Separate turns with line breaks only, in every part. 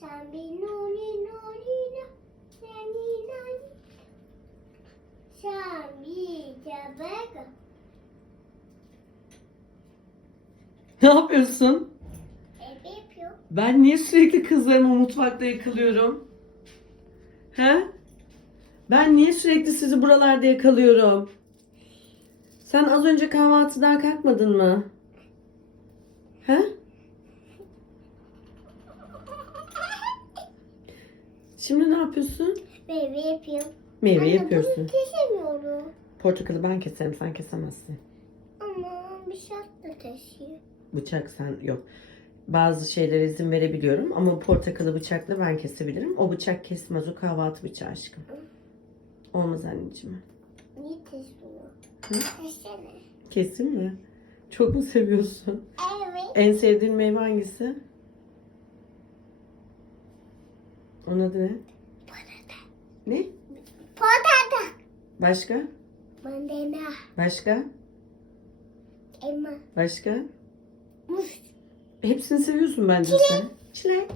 Sen bir noni noni na nani nani Sen bir cebek
Ne yapıyorsun?
Ev yapıyorum.
Ben niye sürekli kızlarımı mutfakta yıkılıyorum? He? Ben niye sürekli sizi buralarda yakalıyorum? Sen az önce kahvaltıdan kalkmadın mı? He? Şimdi ne yapıyorsun?
Bebe yapıyor.
Meyve
Anne,
yapıyorsun.
Bunu kesemiyorum.
Portakalı ben keserim, sen kesemezsin.
Ama bıçak da taşıyor.
Bıçak sen yok. Bazı şeylere izin verebiliyorum ama portakalı bıçakla ben kesebilirim. O bıçak kesmez, o kahvaltı bıçağı aşkım. Olmaz anneciğim.
Niye taşıyor?
Hı? Kesin mi? Çok mu seviyorsun?
Evet.
En sevdiğin meyve hangisi? Onun adı ne?
Patata.
Ne?
Patata.
Başka?
Mandalina.
Başka?
Elma.
Başka?
Muz.
Hepsini seviyorsun bence sen. Çilek.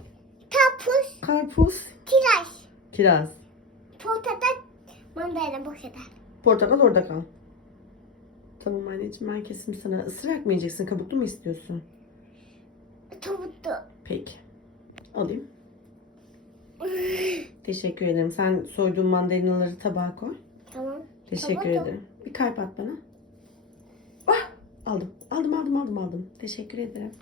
Karpuz.
Karpuz.
Kiraz.
Kiraz.
Patata. Mandalina bu kadar.
Portakal orada kal. Tamam anneciğim ben kesim sana. Isırarak mı yiyeceksin? Kabuklu mu istiyorsun?
Tavuklu.
Peki. Alayım. Teşekkür ederim. Sen soyduğun mandalinaları tabağa koy.
Tamam.
Teşekkür
Tamam,
ederim. Bir kalp at bana. Ah, aldım. Aldım aldım aldım aldım. Teşekkür ederim.